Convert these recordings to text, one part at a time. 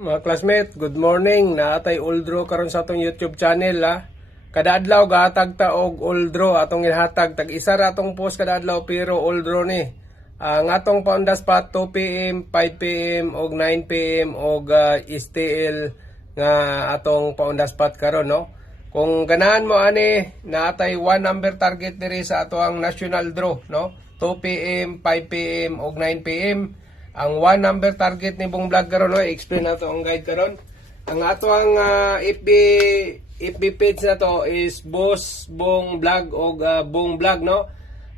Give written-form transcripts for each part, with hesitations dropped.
Mga classmate, good morning. Naatay Uldro karon sa atong YouTube channel ha. Kada adlaw gahatag ta og Uldro atong ihatag tag isa ra atong post kada adlaw pero Uldro ni. Ang atong paundas pa 2 PM, 5 PM og 9 PM og STL nga atong paundas pat karon no. Kung ganahan mo ani naatay 1 number target diri sa atong national draw no. 2 PM, 5 PM og 9 PM. Ang 1 number target ni Bong Vlog karon no, explain nato ang guide karon. Ang ato ang FB page na to is Boss Bong Vlog o Bong Vlog no.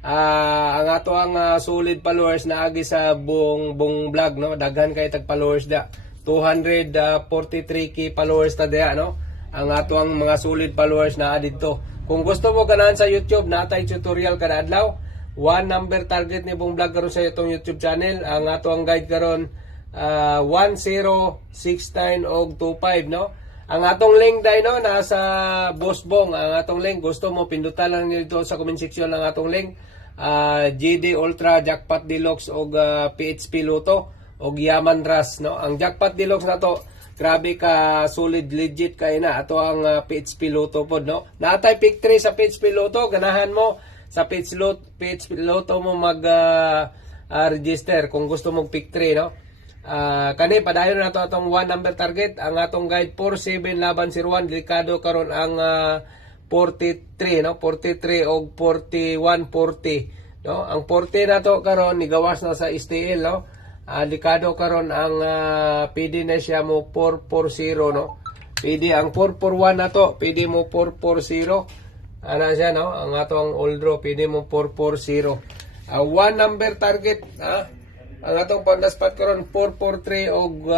Ang ato ang solid followers na agi sa Bong Vlog no, daghan kay tag followers da. 243k followers ta diha no. Ang ato ang mga solid followers na didto. Kung gusto mo ganahan sa YouTube, natay tutorial kada adlaw. 1 number target ni Bong Vlog karon sa itong YouTube channel. Ang ato ang guide karon 1069 og 25 no. Ang atong link dai no nasa Boss Bong. Ang atong link gusto mo pindutan lang niyo dito sa comment section ng atong link. GD Ultra Jackpot Deluxe og PHP Lotto og Yaman Ras no. Ang Jackpot Deluxe na to grabe ka solid legit kay na ato ang PHP Lotto pod no. Natay pick 3 sa PHP Lotto, ganahan mo sa PHP Lotto mo mag-register kung gusto mong pick 3 no. Kani padayon na to atong 1 number target. Ang atong guide 47 laban 01 delikado karon ang 43 no, 43 og 41 40 no. Ang 40 na to karon nigawas na sa STL no. Delikado karon ang PD na siya mo 440 no. PD ang 441 na to, PD mo 440. Ana siya no, ang atong Uldro pwede mo 440. 1 number target ang atong pandas pat karon 443 og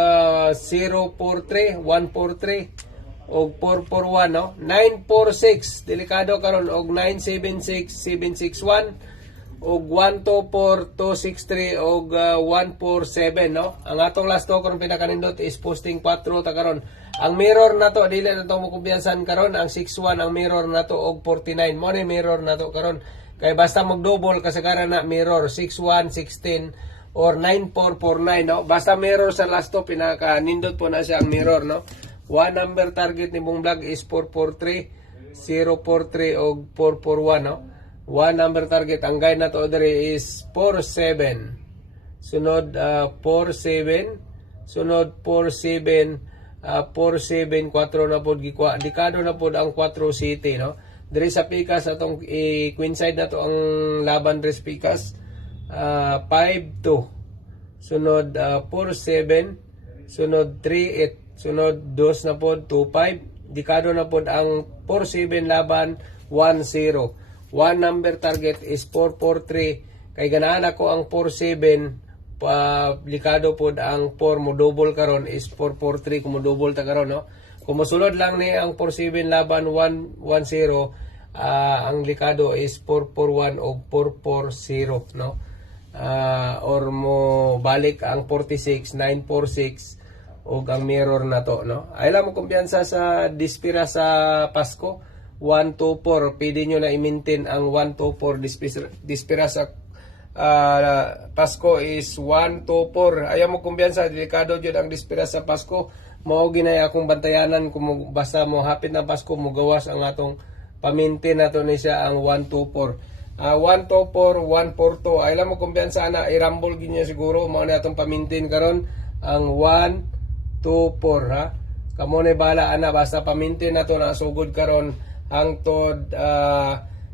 043, 143 og 441 no. 946 delikado karon og 976, 761 og 124, 263 og 147 no. Ang atong last to karon pinakanindot is posting 4 ta karon. Ang mirror na to dili na to mo kumpiyansan karon. Ang 61 ang mirror na to og 49 mo ni mirror na to karon. Kay basta mag-double kasagaran na mirror 61, 16 or 9449 no. Basta mirror sa last to pinaka-nindot po na siya ang mirror no. 1 number target ni Bong Vlog is 443, 043 og 441 no. 1 number target ang guide na to diri is 47. Sunod 47, sunod 47 47 4 na pod gikwa dekado na pod ang 4 city no. Diri sa Pikas atong queenside na to ang laban diri sa Pikas 5-2 sunod 4-7 sunod 3-8 sunod 2 na pod 2-5 dekado na pod ang 4-7 laban 1-0. 1 number target is 4-4-3 kay ganahan ako ang 4-7 likado pod ang 4 mo double karon is 443 kung mo double ta karon no. Kung mosulod lang ni ang 47 laban 110 ang likado is 441 o 440 no. Or mo balik ang 46 946 og ang mirror na to no. Ay lang mo kumpiyansa sa dispira sa Pasko 124 pwede nyo na i-maintain ang 124 dispira sa Pasko is 1 to 4. Ayaw mo kumbiyansa, delikado jud ang dispira sa Pasko. Mao ginay akong bantayanan kung basta mo hapit na Pasko mo gawas ang atong pamintin nato ni siya ang 1 to 4. 1 to 4, 1 4 2. Ayaw mo kumbiyansa na i-rumble ginya siguro mao na atong pamintin karon ang 1 to 4 ha. Kamo na bala ana basta pamintin nato na sugod karon hangtod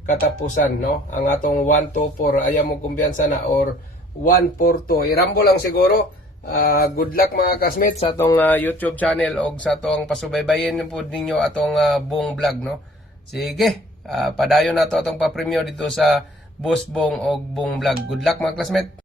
katapusan no. Ang atong 1 to 4 ayaw mo kumpiyansa na or 1 4 2 irambo lang siguro. Good luck mga classmates sa atong YouTube channel og sa atong pasubaybayin po ninyo atong Bong Vlog no. Sige, padayon na to atong pa-premyo dito sa Boss Bong og Bong Vlog. Good luck mga classmates.